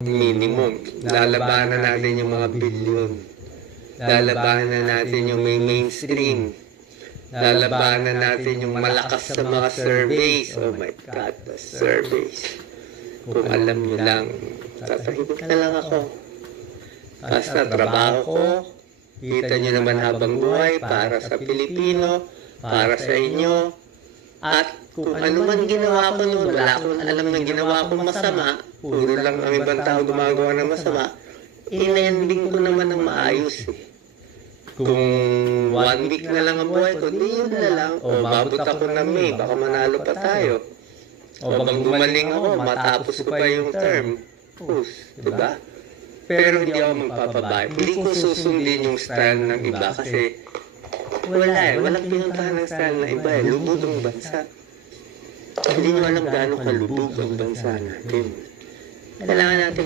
minimum. Lalabanan natin yung mga bilyon. Lalabanan natin yung may mainstream. Lalabanan natin yung malakas sa mga surveys. Oh my God, the surveys. Kung alam nyo lang, tatahimik na lang ako. Basta trabaho ko, kita nyo naman habang buhay para sa Pilipino, para sa inyo. At kung ano man ginawa ko noon, wala akong alam na ginawa kong masama, puro lang ang ibang tao gumagawa ng masama, inending ko naman ng maayos eh. Kung 1 week na lang ang buhay ko, di yun na lang. O babot ako ng May, baka manalo pa tayo. O baka gumaling ako, matapos ko pa yung term. Diba? Pero hindi ako magpapabayo. Hindi ko susundin yung style ng iba kasi walang pinuntahan ng style ng iba eh. Lubog ang bansa. Hindi nyo alam gaano kalubog ang bansa natin. Kailangan natin